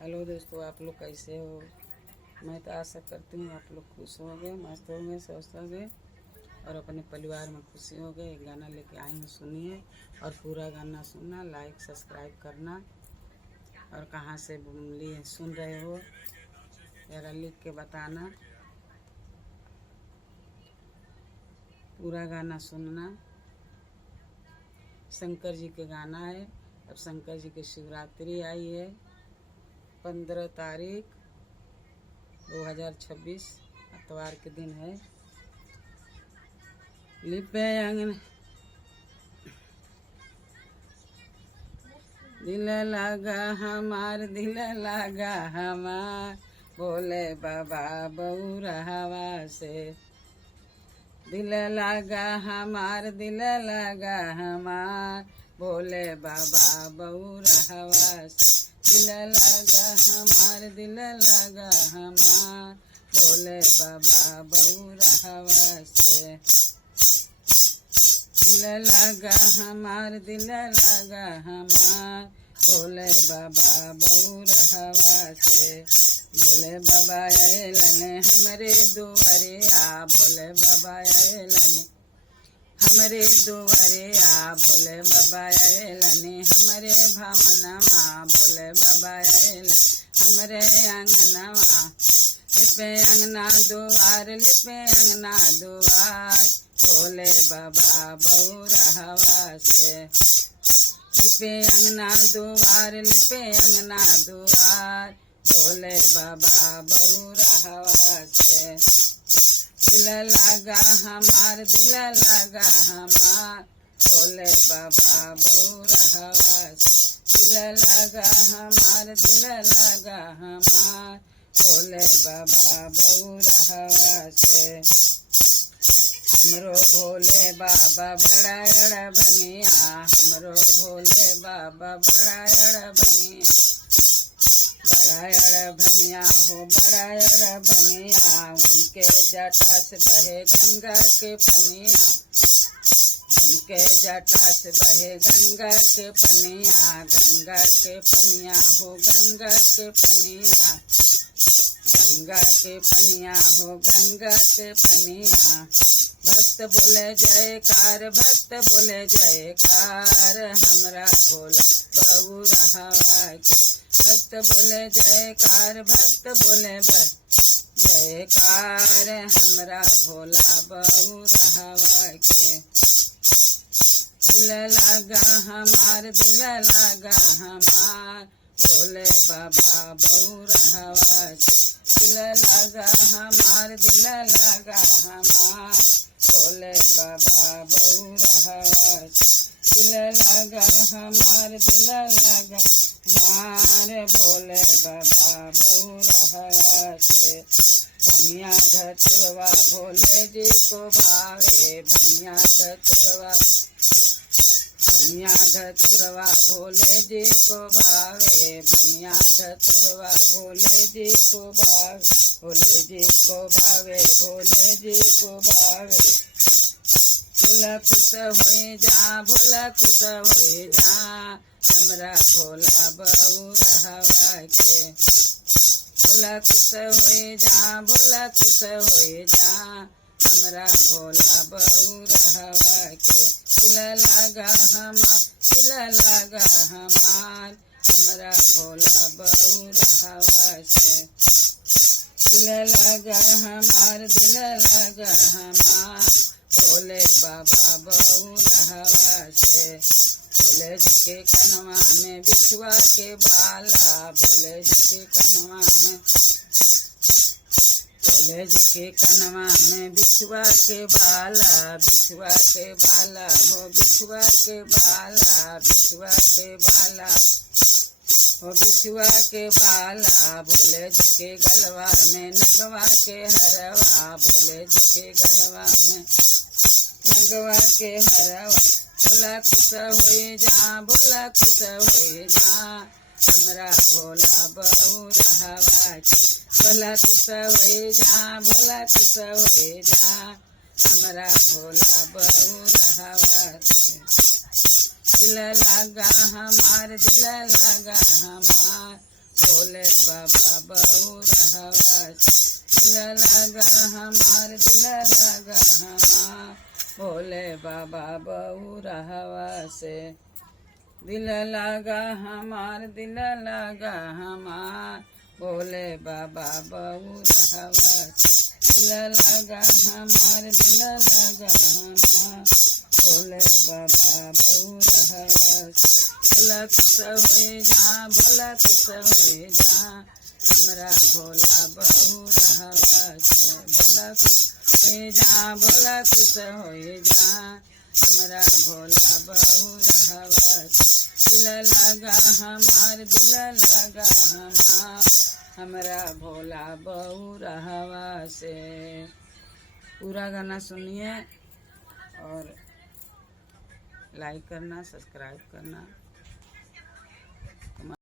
Hello दोस्तों, आप लोग कैसे हो। मैं तो आशा करती हूँ आप लोग खुश होंगे, मस्त होंगे, स्वस्थ होंगे और अपने परिवार में खुशी होंगे। एक गाना लेके आई हूँ, सुनिए और पूरा गाना सुनना, लाइक सब्सक्राइब करना और कहाँ से लिए सुन रहे हो जरा लिख के बताना। पूरा गाना सुनना। शंकर जी के गाना है। अब शंकर जी की शिवरात्रि आई है 15 तारीख 2026 इतवार के दिन है। लिपे अंगन दिल लगा हमार, दिल लगा हमार, बोले बाबा बउरहवा से। दिल लगा हमार, दिल लगा हमार, बोले बाबा बउरहवा से। दिल लगा हमार, दिल लगा हमार, बोले बाबा बउरहवा से। दिल लगा हमार, दिल लगा हमार, बोले बाबा बउरहवा से। बोले बाबा अयलने हमरे दुआरिया, बोले बाबा अयलने हमरे दुआरिया, बोले बाबा अयलने हमरे भवनवा, बोले बाबा अयलन हमरे अंगनवा। लिपे अंगना दुआर, लिपे अंगना दुआर, बोले बाबा बउरहवा से। लिपे अंगना दुआर, लिपे अंगना दुआर, बोले बाबा बउरहवा से। दिल लगा हमार, दिल लगा हमार, बोले बाबा बउरहवा से। दिल लगा हमार, दिल लगा हमार, बोले बाबा बउरहवा से। हमरो भोले बाबा बड़ा अड़ भंगिया, हमरो भोले बाबा बड़ा अड़ भंगिया, बड़ा अड़ भंगिया हो बड़ा अड़ भंगिया। उनके जटा से बहे गंगा के पनिया, उनके जटा से बहे गंगा के पनिया, गंगा के पनिया हो गंगा के पनिया, गंगा के पनिया हो गंगा के पनिया। भक्त बोले जयकार, भक्त बोले जयकार, हमरा भोला बउरहवा के। भक्त बोले जयकार, भक्त बोले जयकार, हमरा भोला बउरहवा के। दिल लगा हमार, दिल लगा हमार, बोले बाबा बउरहवा से। दिल लगा हमार, दिल लगा हमार, बोले बाबा बउरहवा से। दिल लगा हमार, दिल लगा हमार, बोले बाबा बउरहवा से। भंगिया धतुरवा भोले जी को भावे, भंगिया धतुरवा, भंगिया धतुरवा भोले जी को भावे, भंगिया धतुरवा भोले जी को भावे, भोले जी को भावे, भोले जी को भावे। भोला खुश होई जा, भोला खुश होई जा, हमरा भोला बउरहवा के। भोला खुश होई जा, भोला खुश होई जा, हमरा भोला बउरहवा के। दिल लगा हमार, दिल लगा हमार, हमरा भोला बउरहवा से। दिल लगा हमार, दिल लगा हमार, भोले बाबा बउरहवा से। भोले जी के कनवा में बिछुआ के बाला, भोले जी के कनवा में, भोले जी के कनवा में बिछुआ के बाला, बिछुआ के बाला हो बिछुआ के बाला, बिछुआ के बाला हो बिछुआ के बाला। भोले जी के गलवा में नगवा के हरवा, भोले जी के गलवा में नगवा के हरवा। भोला खुश होई जा, भोला खुश होई जा, हमरा भोला बउरहवा के। भोला खुश होई जा, भोला खुश होई जा, हमरा भोला बउरहवा के। दिल लगा हमार, दिल लगा हमार, बोले बाबा बहुरहवा से दिल लगा हमार दिल लगा हमार भोले बाबा बहुरहवा से दिल लगा हमार दिल लगा हमार भोले बाबा बहुरहवा से दिल लगा हमार दिल लगा हमार भोले बाबा बहुरहवा से भोला खुश होई जा भोला खुश होई जा हमरा भोला बहुरहवा से भोला खुश होई जा भोला खुश होई जा हमरा भोला बहुरहवा से दिल लगा हमार दिल लगा हमार हमरा भोला बहुरहवा से। पूरा गाना सुनिए और लाइक करना, सब्सक्राइब करना।